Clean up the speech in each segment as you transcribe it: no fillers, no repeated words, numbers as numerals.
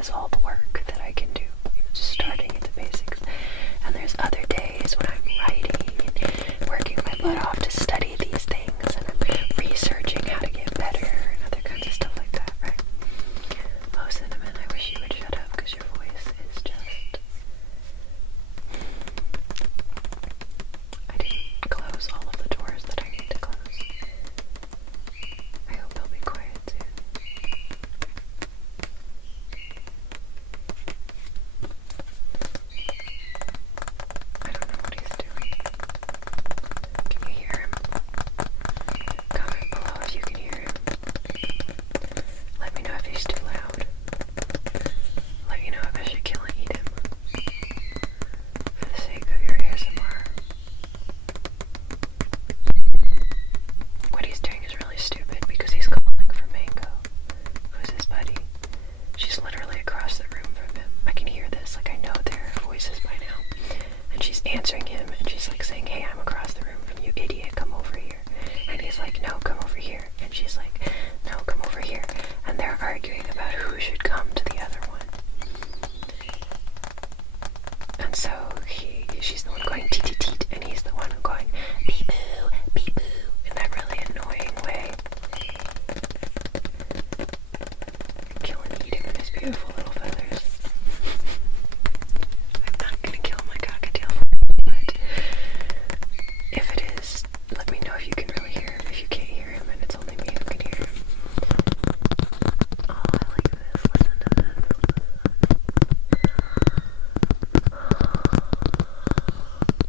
is all the work that I can do, just starting at the basics. And there's other days when I'm writing and working my butt off to study these things, and I'm researching how to get better and other kinds of stuff like that, right? Oh, Cinnamon, I wish you would shut up because your voice is just... I didn't close all of the doors that I need to close. I hope he'll be quiet soon. I don't know what he's doing. Can you hear him? Comment below if you can hear him. Let me know if he's too loud. Let me know if I should kill and eat him. For the sake of your ASMR. What he's doing is really stupid because he's calling for Mango, who's his buddy. She's literally across the room from him. I can hear this, like I know their voices by now. And she's answering him and she's like saying, hey, I'm across the room from you, idiot, come over here. And he's like, no, come over here. And she's like, no, come over here. And they're arguing about who should come to the other one. And so she's the one going teet teet teet, and he's the one going beep boo, in that really annoying way. Kill and eat him in his beautiful little feathers. I'm not gonna kill my cockatiel for you, but if it is, let me know if you can really hear him. If you can't hear him and it's only me who can hear him. Oh, I like this. Listen to this.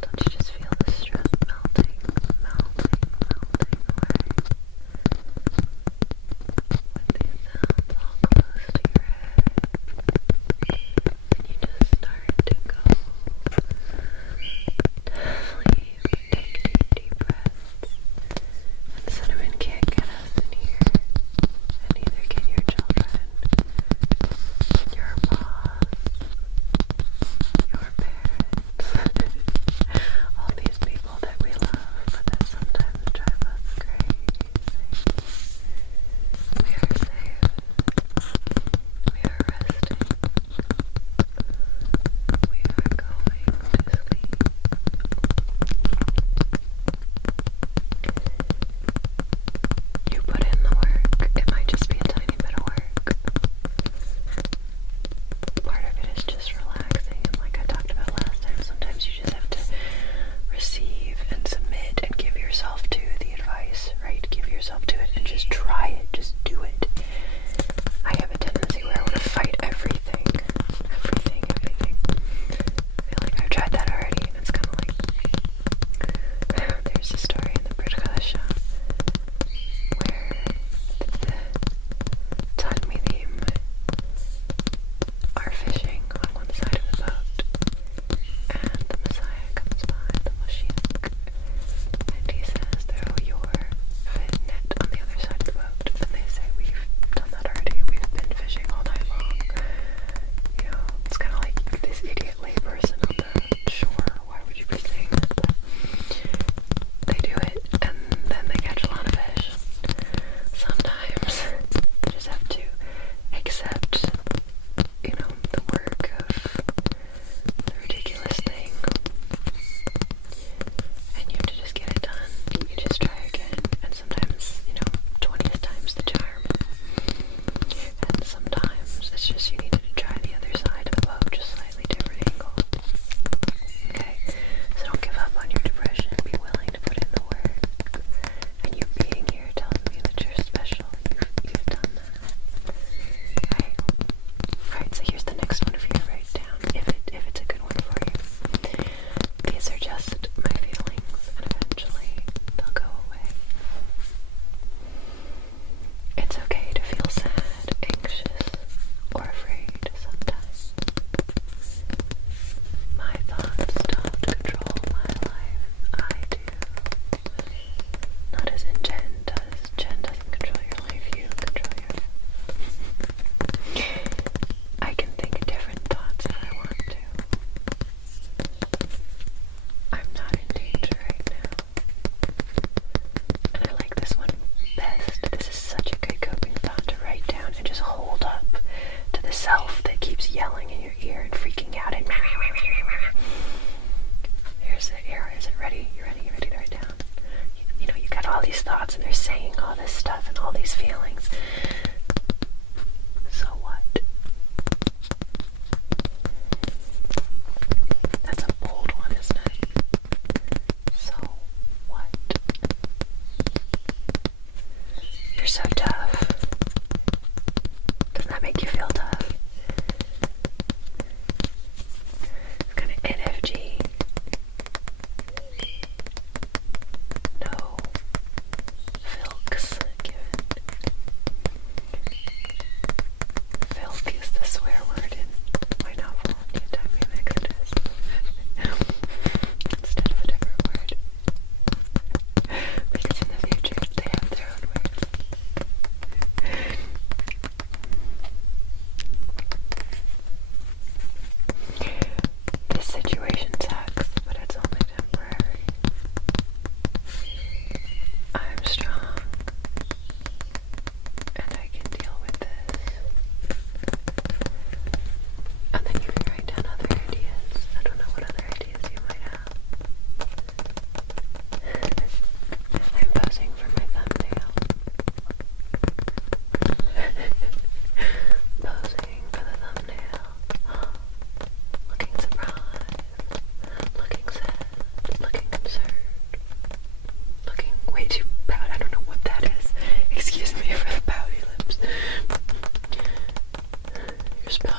Don't you just feel the stress melting away? With these sounds all close to your head.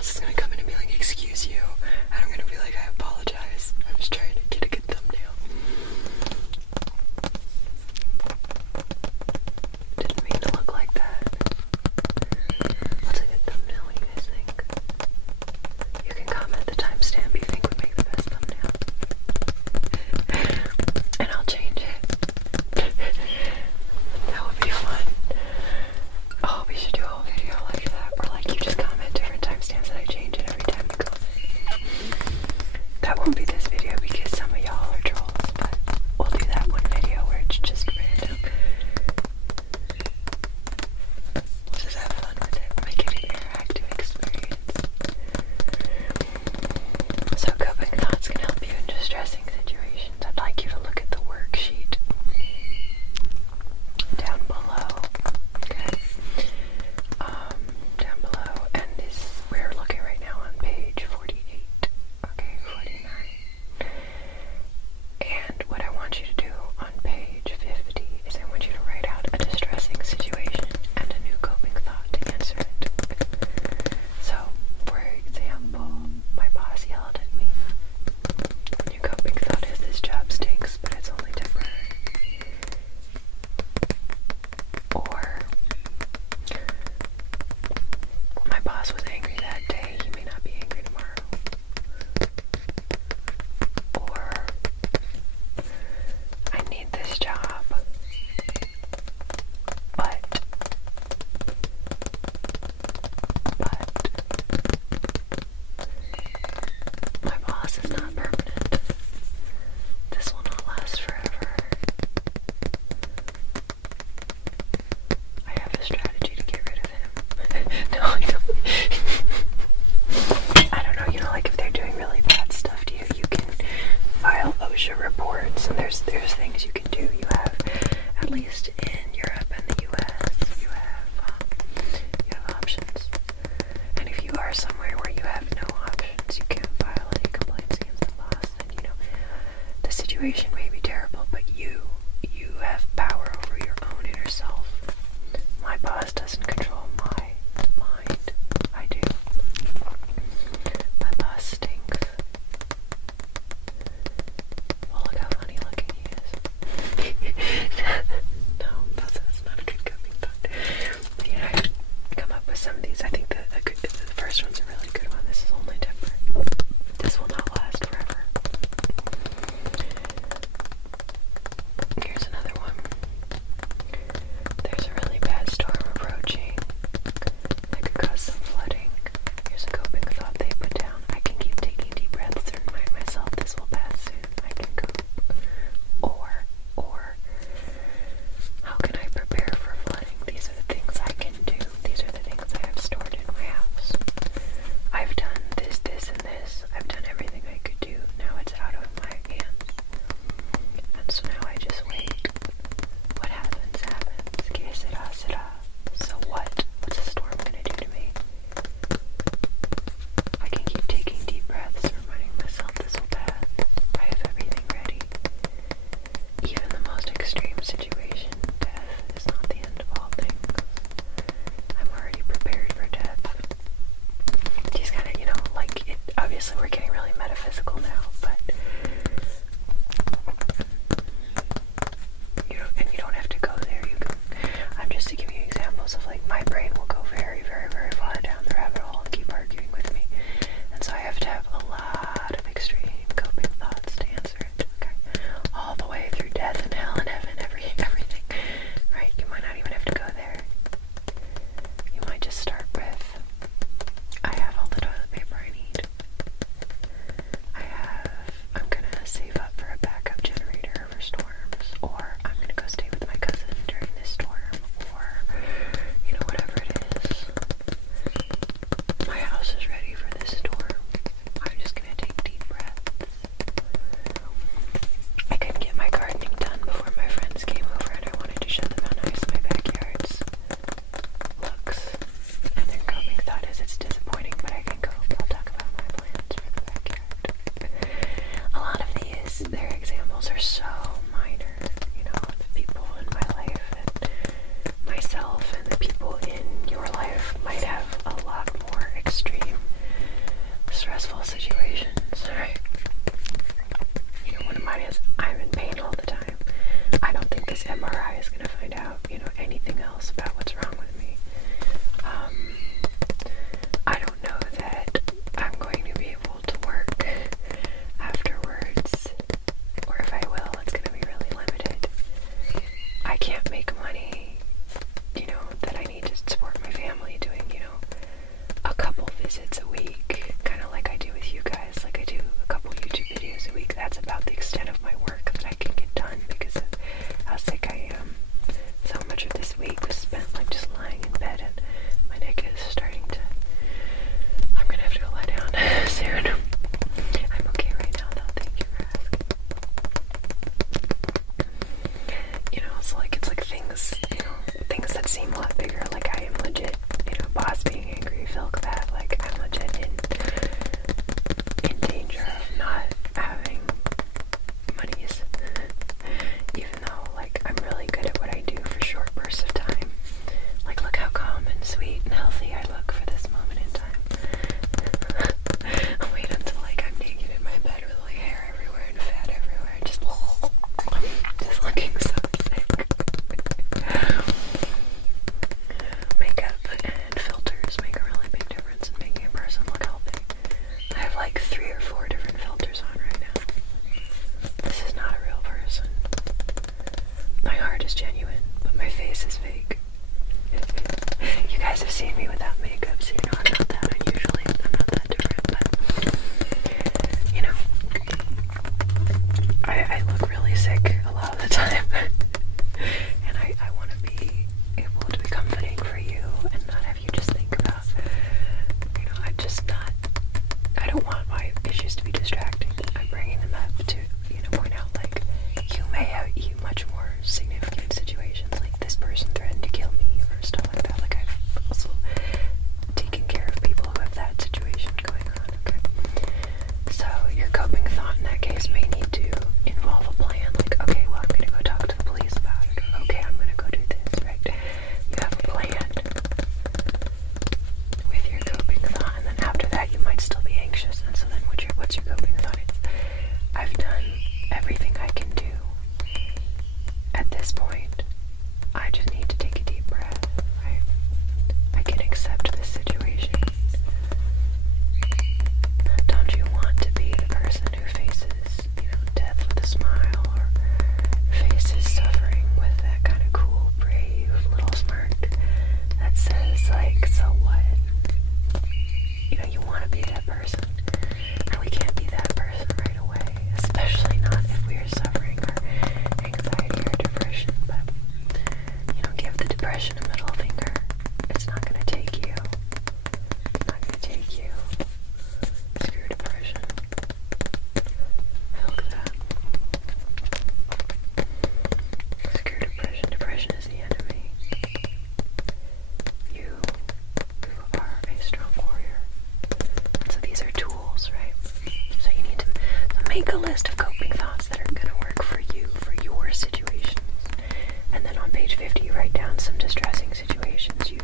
boss is gonna come in and be like, excuse you, and I'm gonna be like, I apologize. I was trying to get a good thumbnail. Didn't mean to look like that. What's a good thumbnail? What do you guys think? You can comment the timestamp you think would make the best thumbnail. And I'll change it. That would be fun. Oh, we should do a whole video like that. Or like you just comment different timestamps and I change it every time you comment. That won't be this video because some of y'all are trolls, but we'll do that one video where it's just random. We'll just have fun with it. Make it an interactive experience. So coping thoughts can help you in distressing situations. I'd like you to look at the worksheet down below. Okay. Down below, and we're looking right now on page 48. Okay, 49. And what I want you to do on page 50 is I want you to write out a distressing situation and a new coping thought to answer it. So, for example, my boss yelled at me. New coping thought is this job stinks, but it's only temporary. Or my boss was angry that day, he may not be angry tomorrow. Or I need this job, but my boss is not permanent. This will not last forever. I have a strategy to get rid of him. No, I don't. I don't know, you know, like if they're doing really bad stuff to you, you can file OSHA reports, and there's things you can do. You have, at least in Europe and the US, you have options. And if you are somewhere where you have no options, you can't file any complaints against the boss, then you know the situation may be terrible, but you have power over your own inner self. My boss doesn't control my mind. I do. My boss stinks. Well, look how funny looking he is. No, that's not a good coping thought. But yeah, I come up with some of these. I think the first one's a really good one. This is only temporary. This will not last forever. Here's another one. There's a really bad storm approaching that could cause some flooding. Here's a coping thought they put down. I can keep taking deep breaths and remind myself this will pass soon. I can cope. Or, how can I prepare for flooding? These are the things I can do. These are the things I have stored in my house. I've done this, and this. I've done everything I could do. Now it's out of my hands. And so now I just wait. What happens, happens. Que sera, sera. So what? What's a storm gonna do to me? I can keep taking deep breaths, reminding myself this will pass. I have everything ready. Even the most extreme situation, death is not the end of all things. I'm already prepared for death. These kind of, you know, like, obviously we're getting really metaphysical now, but you don't have to go there. I'm just to give you examples of, like, my brain will go very, very, very far down the rabbit hole and keep arguing with me. And so I have to have a lot of extreme coping thoughts to answer it, okay? All the way through death and hell and heaven, everything, right? You might not even have to go there. You might just start with, I have all the toilet paper I need. I have person. And we can't be that person right away, especially not if we are suffering or anxiety or depression. But, give the depression a middle finger. It's not going to take you. It's not going to take you. Screw depression. Milk that. Screw depression. Depression is the enemy. You are a strong warrior. And so these are tools, right? So you need to make a list of coping thoughts that are going to work for you, for your situations. And then on page 50, you write down some distressing situations you